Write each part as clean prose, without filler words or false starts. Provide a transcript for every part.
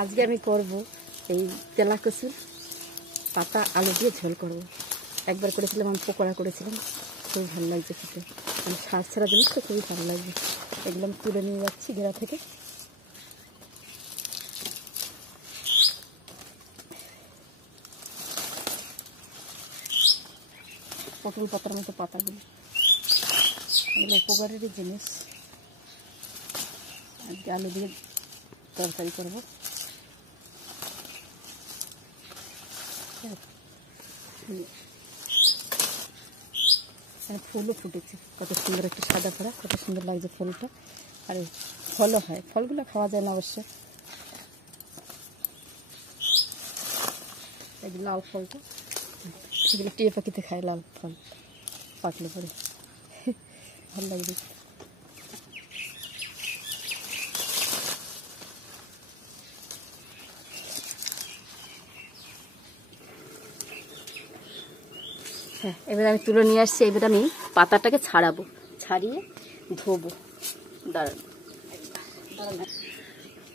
আজকে আমি করব এই তেলা কচুর পাতা আলু দিয়ে ঝোল করব। একবার করেছিলাম, আমি পকোড়া করেছিলাম, খুবই ভালো লাগছে খেতে। মানে সার ছাড়া জিনিস তো খুবই ভালো লাগবে। এগুলো আমি তুলে নিয়ে যাচ্ছি ঘেরা থেকে। পটল পাতার মতো পাতাগুলো, এগুলো উপকারেরই জিনিস। আজকে আলু দিয়ে তরকারি করবো। ফুলও ফুটেছে, কত সুন্দর একটা সাদা করা, কত সুন্দর লাগছে ফুলটা। আর ফলও হয়, ফলগুলো খাওয়া যায় না অবশ্য। এই যে লাল ফলটা, সেগুলো টিয়ে পাখিতে খায়, লাল ফল পাকলে পরে ভালো লাগে দেখতে। হ্যাঁ, এবার আমি তুলে নিয়ে আসছি। এবার আমি পাতাটাকে ছাড়াবো, ছাড়িয়ে ধোবো। দাঁড়ান,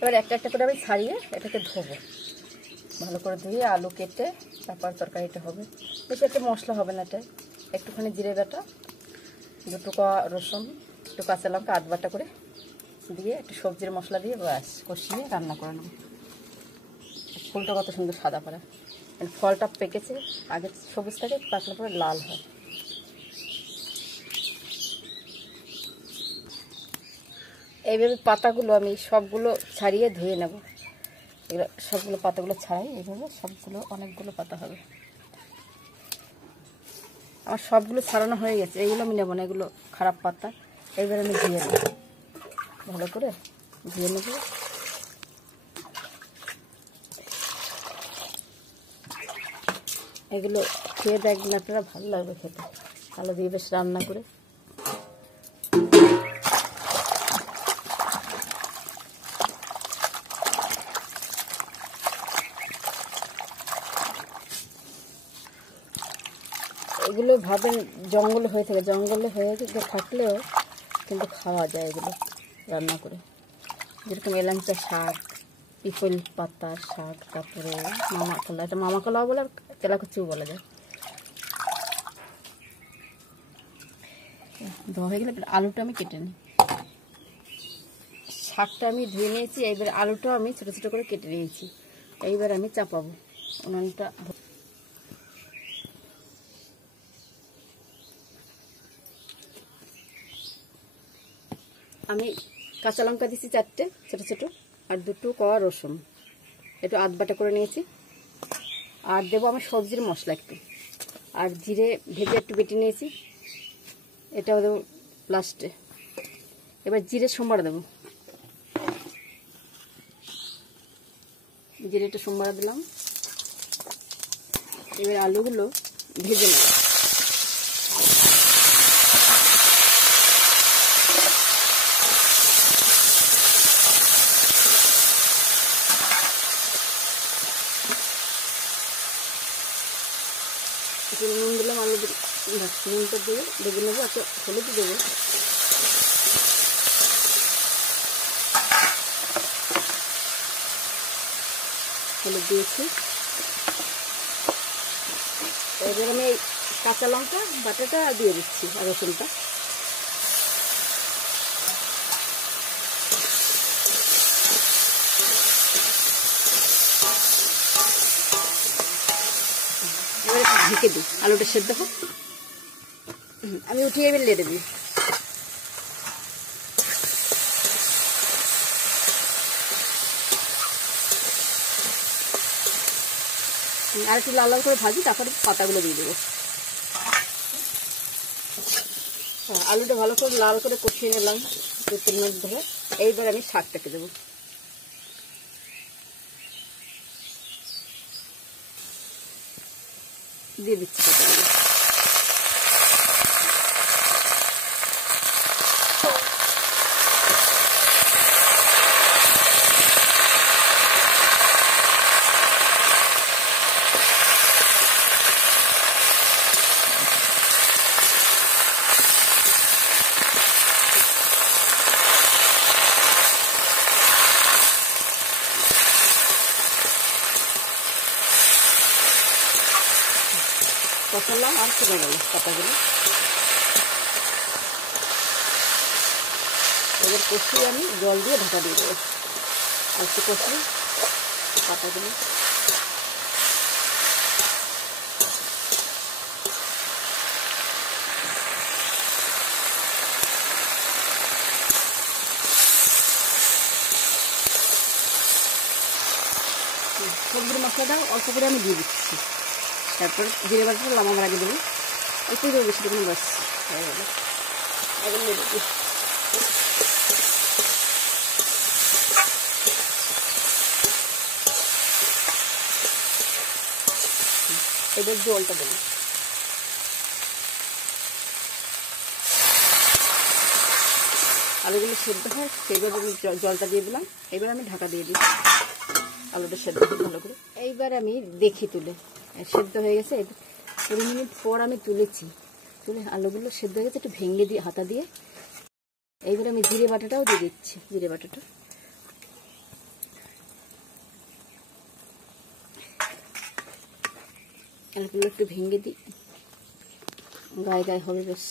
এবার একটা একটা করে আমি ছাড়িয়ে এটাকে ধোবো, ভালো করে ধুয়ে আলু কেটে তারপর তরকারিটা হবে। বেশি একটা মশলা হবে না, এটা একটুখানি জিরে বাটা, 2 টুকরা রসুন, একটু কাঁচা লঙ্কা, আধ বাটা করে দিয়ে একটু সবজির মশলা দিয়ে ব্যাস কষিয়ে রান্না করে নেব। ফুলটা কত সুন্দর সাদা পাড়া, ফলটা পেকেছে, আগে সবুজ থাকে, পাকলে পরে লাল হয়। এইভাবে পাতাগুলো আমি সবগুলো ছাড়িয়ে ধুয়ে নেব। এগুলো সবগুলো পাতাগুলো ছাড়াই, এইভাবে সবগুলো অনেকগুলো পাতা হবে। আমার সবগুলো ছাড়ানো হয়ে গেছে, এইগুলো আমি নেব না, এগুলো খারাপ পাতা। এইবার আমি ধুয়ে নেব, ভালো করে ধুয়ে নেব। এগুলো খেয়ে দেখবেন আপনারা, ভালো লাগবে খেতে, আলু দিয়ে বেশ রান্না করে। এগুলো ভাবেন জঙ্গলে হয়ে থাকে, জঙ্গলে হয়ে থাকলেও কিন্তু খাওয়া যায় এগুলো রান্না করে। যেরকম এলাঞ্চা শাক, পিপল পাতার শাক, তারপরে মামাকলা, এটা মামাকলাও বলে, আর তেলাকুচিও বলা যায়। ধোয়া হয়ে গেলে আলুটা আমি কেটে নিই। শাকটা আমি ধুয়ে নিয়েছি, এইবার আলুটাও আমি ছোটো ছোটো করে কেটে নিয়েছি। এইবার আমি চাপাবো উনুনটা। আমি কাঁচা লঙ্কা দিচ্ছি 4টে ছোটো ছোটো, আর 2 টুকরা রসুন, একটু আধ বাটা করে নিয়েছি। আর দেবো আমি সবজির মশলা একটু, আর জিরে ভেজে একটু বেটে নিয়েছি, এটাও দেবো লাস্টে। এবার জিরে সোমবার দেবো, জিরেটা সোমবার দিলাম। এবার আলুগুলো ভেজে নেব। একটু নুন দিলাম, আলু নুনটা দিয়ে ভেজে নেবো, একটু হলুদ দেবো। হলুদ দিয়েছি। এবার আমি এই কাঁচা লঙ্কা বাটাটা দিয়ে দিচ্ছি, আর রসুনটা। এবার একটু ঢেকে দিই, আলুটা সেদ্ধ হোক। আমি উঠিয়ে এবার লেড়ে দিই। আর একটু লাল লাল করে ভাজি, তারপরে পাতাগুলো দিয়ে দেবো। আলুটা ভালো করে লাল করে কষিয়ে নিলাম 2-3 মিনিট ধরে। এইবার আমি শাকটাকে দেবো। দিয়ে দিচ্ছি পাতাগুলো। কষালাম আর কমে গেল পাতাগুলো। এবার কষিয়ে আমি জল দিয়ে ঢাকা দিয়ে দেবো। আর একটু কষিয়ে পাতাগুলো সবজির মশলাটা অল্প করে আমি দিয়ে দিচ্ছি। তারপর জিরে বাটাটা নামাবার আগে দেবো, অল্প দেবো, বেশি দেবো বাস হয়ে গেল। এখন দেবো এবার জলটা দেবো। আলুগুলো সেদ্ধ হয় সেইভাবে আমি জলটা দিয়ে দিলাম। এবার আমি ঢাকা দিয়ে দিই, আলুটা সেদ্ধ হবে ভালো করে। এইবার আমি দেখি তুলে সেদ্ধ হয়ে গেছে। 20 মিনিট পর আমি তুলেছি, তুলে আলুগুলো সেদ্ধ হয়ে গেছে, একটু ভেঙে দিয়ে হাতা দিয়ে। এইবার আমি জিরে বাটাটাও দিয়ে দিচ্ছি। জিরে বাটাটা আলুগুলো একটু ভেঙে দিই, গায়ে গায়ে হবে বেশ।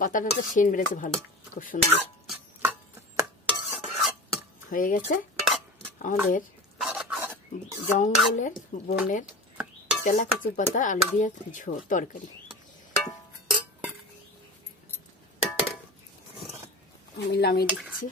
পাতাটা তো সেন বেড়েছে ভালো, খুব সুন্দর হয়ে গেছে আমাদের জঙ্গলের বনের তেলাকুচু পাতা আলু দিয়ে তরকারি। আমি নামিয়ে দিচ্ছি।